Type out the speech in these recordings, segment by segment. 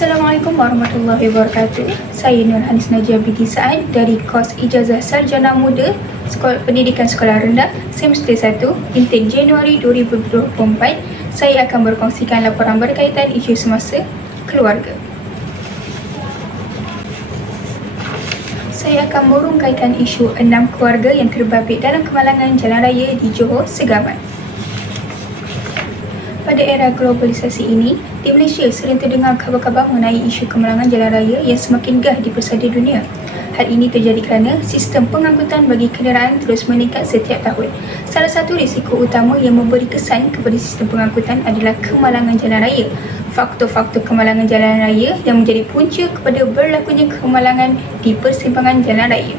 Assalamualaikum warahmatullahi wabarakatuh. Saya Nurhanis Najia binti Saad dari kos Ijazah Sarjana Muda Pendidikan Sekolah Rendah Semester 1 intake Januari 2024. Saya akan berkongsikan laporan berkaitan isu semasa keluarga. Saya akan merungkaikan isu 6 keluarga yang terbabit dalam kemalangan jalan raya di Johor Segamat. Pada era globalisasi ini, di Malaysia sering terdengar khabar-khabar mengenai isu kemalangan jalan raya yang semakin gah di persada dunia. Hal ini terjadi kerana sistem pengangkutan bagi kenderaan terus meningkat setiap tahun. Salah satu risiko utama yang memberi kesan kepada sistem pengangkutan adalah kemalangan jalan raya. Faktor-faktor kemalangan jalan raya yang menjadi punca kepada berlakunya kemalangan di persimpangan jalan raya.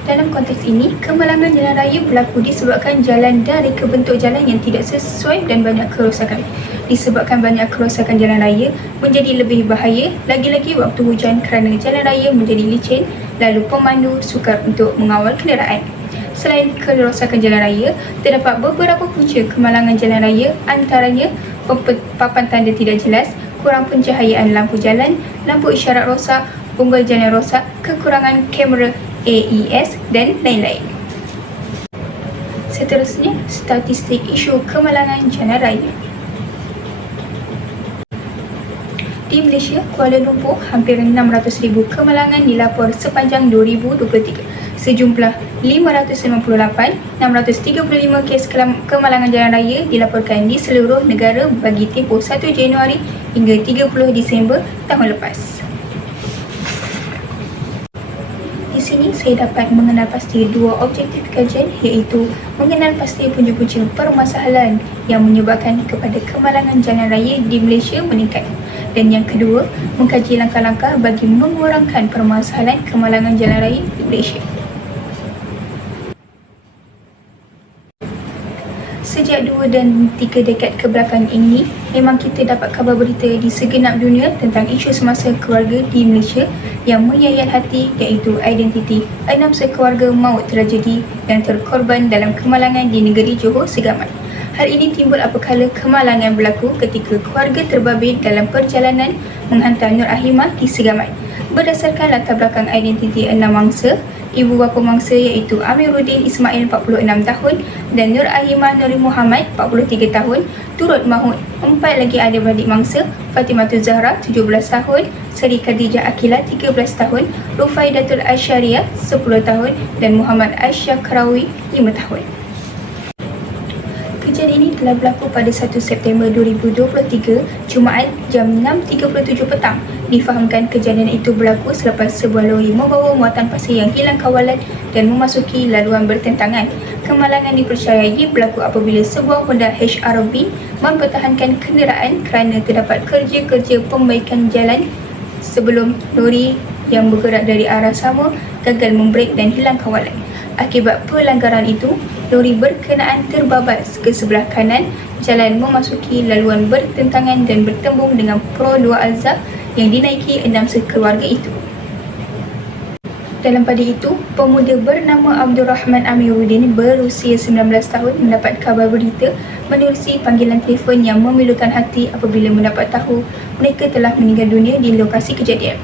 Dalam konteks ini, kemalangan jalan raya berlaku disebabkan jalan dan reka bentuk jalan yang tidak sesuai dan banyak kerosakan. Disebabkan banyak kerosakan jalan raya menjadi lebih bahaya lagi-lagi waktu hujan kerana jalan raya menjadi licin, lalu pemandu sukar untuk mengawal kenderaan. Selain kerosakan jalan raya, terdapat beberapa punca kemalangan jalan raya, antaranya papan tanda tidak jelas, kurang pencahayaan lampu jalan, lampu isyarat rosak, bumbal jalan rosak, kekurangan kamera AES dan lain-lain. Seterusnya, statistik isu kemalangan jalan raya. Di Malaysia, Kuala Lumpur, hampir 600,000 kemalangan dilapor sepanjang 2023. Sejumlah 598,635 kes kemalangan jalan raya dilaporkan di seluruh negara bagi tempoh 1 Januari hingga 30 Disember tahun lepas. Di sini saya dapat mengenal pasti dua objektif kajian, iaitu mengenal pasti punca-punca permasalahan yang menyebabkan kepada kemalangan jalan raya di Malaysia meningkat, dan yang kedua, mengkaji langkah-langkah bagi mengurangkan permasalahan kemalangan jalan raya di Malaysia. Sejak 2 dan 3 dekad kebelakang ini, memang kita dapat khabar berita di segenap dunia tentang isu semasa keluarga di Malaysia yang menyayat hati, iaitu identiti 6 sekeluarga maut tragedi yang terkorban dalam kemalangan di negeri Johor Segamat. Hal ini timbul apabila kemalangan berlaku ketika keluarga terbabit dalam perjalanan menghantar Nur Ahimah di Segamat. Berdasarkan latar belakang identiti 6 mangsa, ibu bapa mangsa iaitu Amiruddin Ismail 46 tahun dan Nur Ahimah Nuri Muhammad 43 tahun, turut maut 4 lagi adik-beradik mangsa, Fatimatul Zahra 17 tahun, Seri Khadijah Akilah 13 tahun, Rufaidatul Asyariah 10 tahun dan Muhammad Asyakrawi 5 tahun. Kejadian ini telah berlaku pada 1 September 2023, Jumaat jam 6.37 petang. Difahamkan kejadian itu berlaku selepas sebuah lori membawa muatan pasir yang hilang kawalan dan memasuki laluan bertentangan. Kemalangan dipercayai berlaku apabila sebuah Honda HR-V mempertahankan kenderaan kerana terdapat kerja-kerja pembaikan jalan sebelum lori yang bergerak dari arah sama gagal membrek dan hilang kawalan. Akibat pelanggaran itu, lori berkenaan terbabas ke sebelah kanan jalan memasuki laluan bertentangan dan bertembung dengan Pro 2 Alza yang dinaiki 6 sekeluarga itu. Dalam pada itu, pemuda bernama Abdul Rahman Amiruddin berusia 19 tahun mendapat khabar berita menerusi panggilan telefon yang memilukan hati apabila mendapat tahu mereka telah meninggal dunia di lokasi kejadian.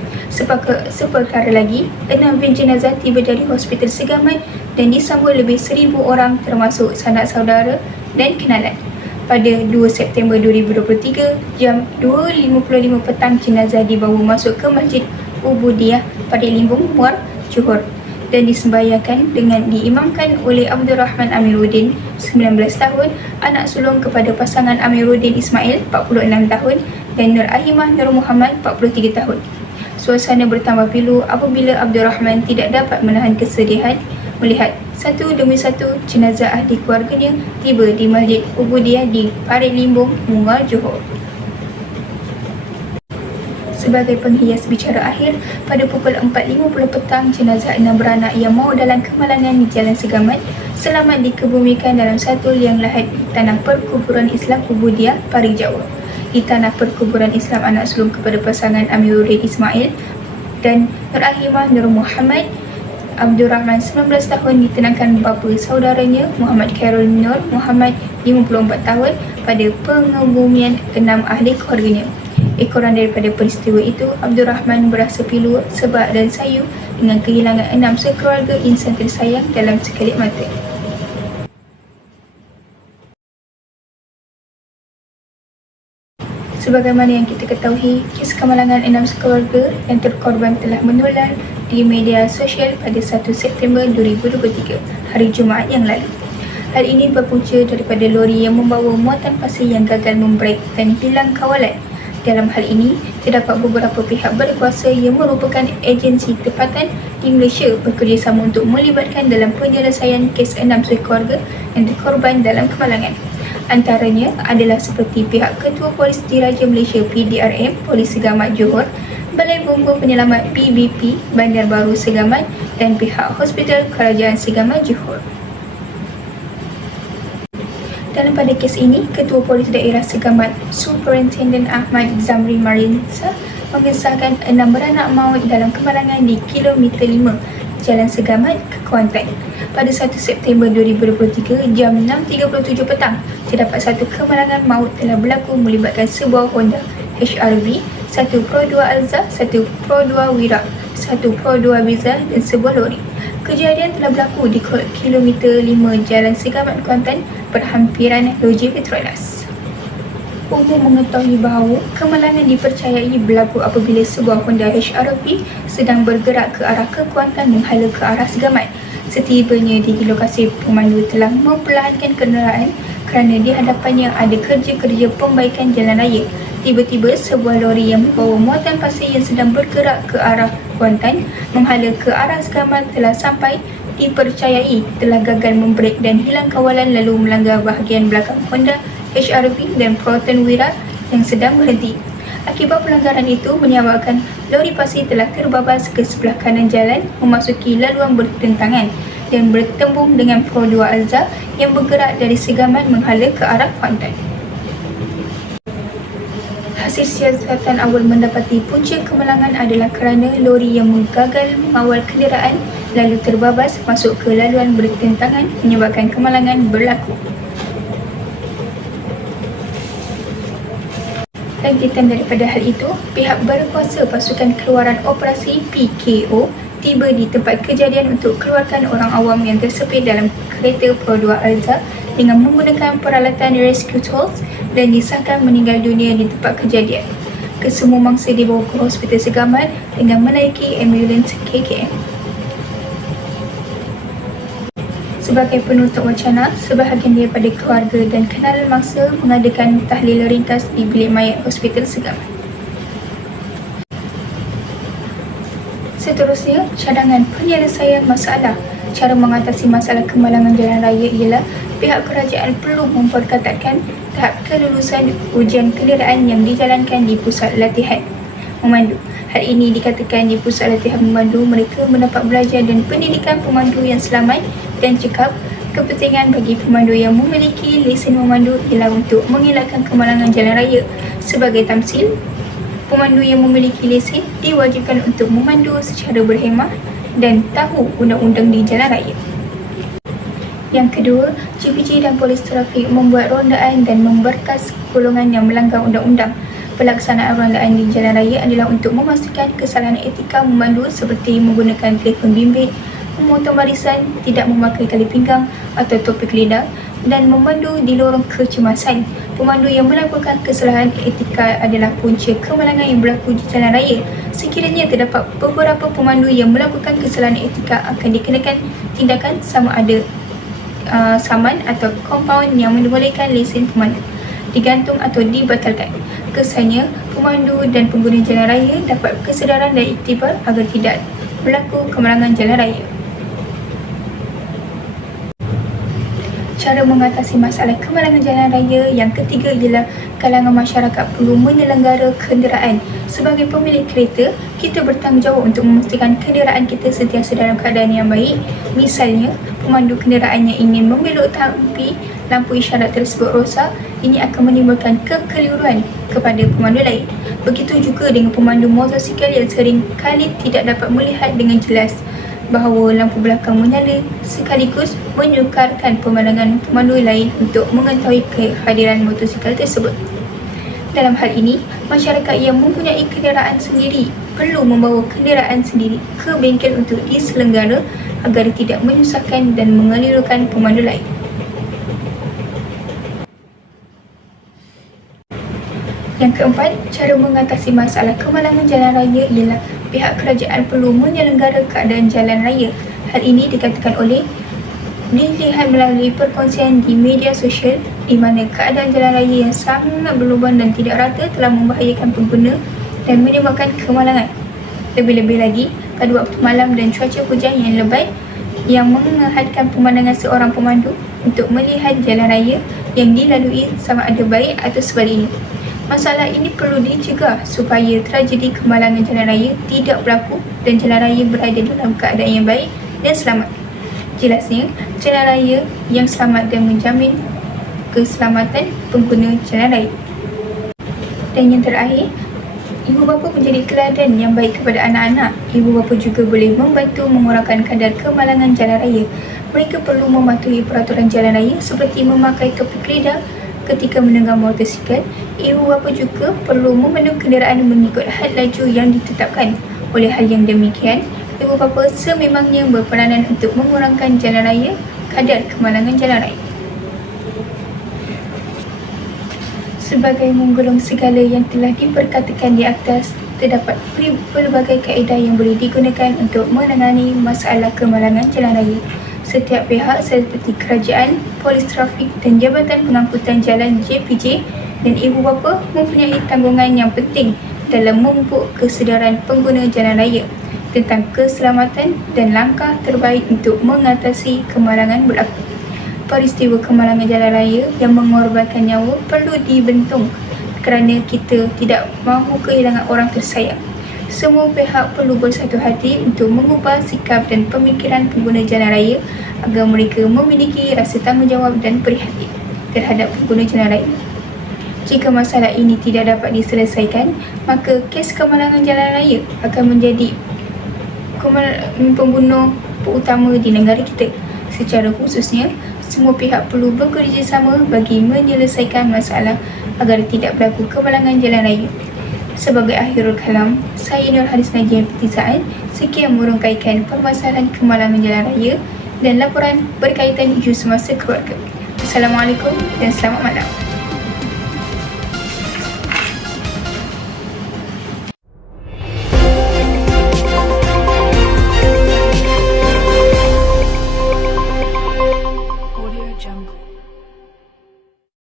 Seperkara lagi, 6 van jenazah tiba dari Hospital Segamat dan disambut lebih 1,000 orang termasuk sanak saudara dan kenalan. Pada 2 September 2023, jam 2.55 petang, jenazah dibawa masuk ke Masjid Ubudiyah Parit Limbung, Muar, Johor dan disembahyangkan dengan diimamkan oleh Abdul Rahman Amiruddin, 19 tahun, anak sulung kepada pasangan Amiruddin Ismail, 46 tahun dan Nur Ahimah Nur Muhammad, 43 tahun. Suasana bertambah pilu apabila Abdul Rahman tidak dapat menahan kesedihan melihat satu demi satu jenazah ahli keluarganya tiba di Masjid Ubudiyah di Parit Limbung, Muar, Johor. Sebagai penghias bicara akhir, pada pukul 4.50 petang, jenazah 6 beranak yang maut dalam kemalangan di Jalan Segamat selamat dikebumikan dalam satu liang lahat di tanah perkuburan Islam Ubudiyah, Parit, Jawa. Di tanah perkuburan Islam anak sulung kepada pasangan Amiruddin Ismail dan Nur Ahimah Nur Muhammad, Abdul Rahman 19 tahun ditenangkan bapa saudaranya Muhammad Khairul Nur Muhammad 54 tahun pada pengebumian 6 ahli keluarganya. Ekoran daripada peristiwa itu, Abdul Rahman berasa pilu, sebab dan sayu dengan kehilangan 6 sekeluarga insan tersayang dalam sekelip mata. Sebagaimana yang kita ketahui, kes kemalangan 6 sekeluarga yang terkorban telah menular di media sosial pada 1 September 2023, hari Jumaat yang lalu. Hal ini berpunca daripada lori yang membawa muatan pasir yang gagal membrek dan hilang kawalan. Dalam hal ini, terdapat beberapa pihak berkuasa yang merupakan agensi tempatan di Malaysia bekerjasama untuk melibatkan dalam penyelesaian kes 6 sekeluarga yang terkorban dalam kemalangan. Antaranya adalah seperti pihak Ketua Polis Diraja Malaysia PDRM Polis Segamat Johor, Balai Bomba Penyelamat PBP Bandar Baru Segamat dan pihak Hospital Kerajaan Segamat Johor. Dalam pada kes ini, Ketua Polis Daerah Segamat Superintendent Ahmad Zamri Marinsa mengesahkan 6 beranak maut dalam kemalangan di kilometer 5 Jalan Segamat ke Kuantan. Pada 1 September 2023 jam 6.37 petang, terdapat satu kemalangan maut telah berlaku melibatkan sebuah Honda HR-V, satu Pro 2 Alza, satu Pro 2 Wira, satu Pro 2 Biza dan sebuah lori. Kejadian telah berlaku di kilometer 5 Jalan Segamat Kuantan, berhampiran loji Petronas. Umum mengetahui bahawa kemalangan dipercayai berlaku apabila sebuah Honda HR-V sedang bergerak ke arah ke Kuantan menghala ke arah Segamat. Setibanya di lokasi, pemandu telah memperlahankan kenderaan kerana di hadapannya ada kerja-kerja pembaikan jalan raya. Tiba-tiba sebuah lori yang membawa muatan pasir yang sedang bergerak ke arah Kuantan menghala ke arah Segamat telah sampai dipercayai telah gagal membrek dan hilang kawalan lalu melanggar bahagian belakang Honda HR-V dan Proton Wira yang sedang berhenti. Akibat pelanggaran itu menyebabkan lori pasir telah terbabas ke sebelah kanan jalan memasuki laluan bertentangan dan bertembung dengan Pro 2 Alza yang bergerak dari Segamat menghala ke arah Kuantan. Hasil siasatan awal mendapati punca kemalangan adalah kerana lori yang gagal mengawal kenderaan lalu terbabas masuk ke laluan bertentangan menyebabkan kemalangan berlaku. Lanjutan daripada hal itu, pihak berkuasa pasukan keluaran operasi PKO tiba di tempat kejadian untuk keluarkan orang awam yang tersepit dalam kereta Pro 2 Alza dengan menggunakan peralatan rescue tools dan disahkan meninggal dunia di tempat kejadian. Kesemua mangsa dibawa ke Hospital Segamat dengan menaiki ambulans KKM. Sebagai penutup wacana, sebahagian daripada keluarga dan kenalan mangsa mengadakan tahlil ringkas di bilik mayat Hospital Segamat. Seterusnya, cadangan penyelesaian masalah. Cara mengatasi masalah kemalangan jalan raya ialah pihak kerajaan perlu memperketatkan tahap kelulusan ujian kenderaan yang dijalankan di pusat latihan memandu. Hal ini dikatakan di pusat latihan memandu mereka mendapat belajar dan pendidikan pemandu yang selamat dan cekap. Kepentingan bagi pemandu yang memiliki lesen memandu ialah untuk mengelakkan kemalangan jalan raya. Sebagai tamsil, pemandu yang memiliki lesen diwajibkan untuk memandu secara berhemah dan tahu undang-undang di jalan raya. Yang kedua, JPJ dan polis trafik membuat rondaan dan memberkas golongan yang melanggar undang-undang. Pelaksanaan rondaan di jalan raya adalah untuk memastikan kesalahan etika memandu seperti menggunakan telefon bimbit, memotong barisan, tidak memakai tali pinggang atau topik lidah dan memandu di lorong kecemasan. Pemandu yang melakukan kesalahan etika adalah punca kemalangan yang berlaku di jalan raya. Sekiranya terdapat beberapa pemandu yang melakukan kesalahan etika akan dikenakan tindakan sama ada saman atau kompaun yang membolehkan lesen pemandu digantung atau dibatalkan. Kesannya, pemandu dan pengguna jalan raya dapat kesedaran dan iktibar agar tidak berlaku kemalangan jalan raya. Cara mengatasi masalah kemalangan jalan raya yang ketiga ialah kalangan masyarakat perlu menyelenggara kenderaan. Sebagai pemilik kereta, kita bertanggungjawab untuk memastikan kenderaan kita sentiasa dalam keadaan yang baik. Misalnya, pemandu kenderaan yang ingin membelok tapi lampu isyarat tersebut rosak, ini akan menimbulkan kekeliruan kepada pemandu lain. Begitu juga dengan pemandu motosikal yang sering kali tidak dapat melihat dengan jelas bahawa lampu belakang menyala sekaligus menyukarkan pemandangan pemandu lain untuk mengetahui kehadiran motosikal tersebut. Dalam hal ini, masyarakat yang mempunyai kenderaan sendiri perlu membawa kenderaan sendiri ke bengkel untuk diselenggara agar tidak menyusahkan dan mengelirukan pemandu lain. Yang keempat, cara mengatasi masalah kemalangan jalan raya ialah pihak kerajaan perlu menyelenggara keadaan jalan raya. Hal ini dikatakan oleh dilihat melalui perkongsian di media sosial di mana keadaan jalan raya yang sangat berlubang dan tidak rata telah membahayakan pengguna dan menyebabkan kemalangan. Lebih-lebih lagi, pada waktu malam dan cuaca hujan yang lebat yang menghadkan pemandangan seorang pemandu untuk melihat jalan raya yang dilalui sama ada baik atau sebaliknya. Masalah ini perlu dicegah supaya tragedi kemalangan jalan raya tidak berlaku dan jalan raya berada dalam keadaan yang baik dan selamat. Jelasnya, jalan raya yang selamat dan menjamin keselamatan pengguna jalan raya. Dan yang terakhir, ibu bapa menjadi teladan yang baik kepada anak-anak. Ibu bapa juga boleh membantu mengurangkan kadar kemalangan jalan raya. Mereka perlu mematuhi peraturan jalan raya seperti memakai topi keledar ketika menunggang motosikal. Ibu bapa juga perlu memandu kenderaan mengikut had laju yang ditetapkan. Oleh hal yang demikian, ibu bapa sememangnya berperanan untuk mengurangkan jalan raya, kadar kemalangan jalan raya. Sebagai menggolong segala yang telah diperkatakan di atas, terdapat pelbagai kaedah yang boleh digunakan untuk menangani masalah kemalangan jalan raya. Setiap pihak seperti kerajaan, polis trafik dan Jabatan Pengangkutan Jalan JPJ dan ibu bapa mempunyai tanggungan yang penting dalam memupuk kesedaran pengguna jalan raya tentang keselamatan dan langkah terbaik untuk mengatasi kemalangan berlaku. Peristiwa kemalangan jalan raya yang mengorbankan nyawa perlu dibentung kerana kita tidak mahu kehilangan orang tersayang. Semua pihak perlu bersatu hati untuk mengubah sikap dan pemikiran pengguna jalan raya agar mereka memiliki rasa tanggungjawab dan prihatin terhadap pengguna jalan raya. Jika masalah ini tidak dapat diselesaikan, maka kes kemalangan jalan raya akan menjadi pembunuh utama di negara kita. Secara khususnya, semua pihak perlu bekerjasama bagi menyelesaikan masalah agar tidak berlaku kemalangan jalan raya. Sebagai akhirul kalam, saya Nur Haris Najib Petizaan sekian merungkaikan permasalahan kemalangan jalan raya dan laporan berkaitan isu semasa keluarga. Assalamualaikum dan selamat malam.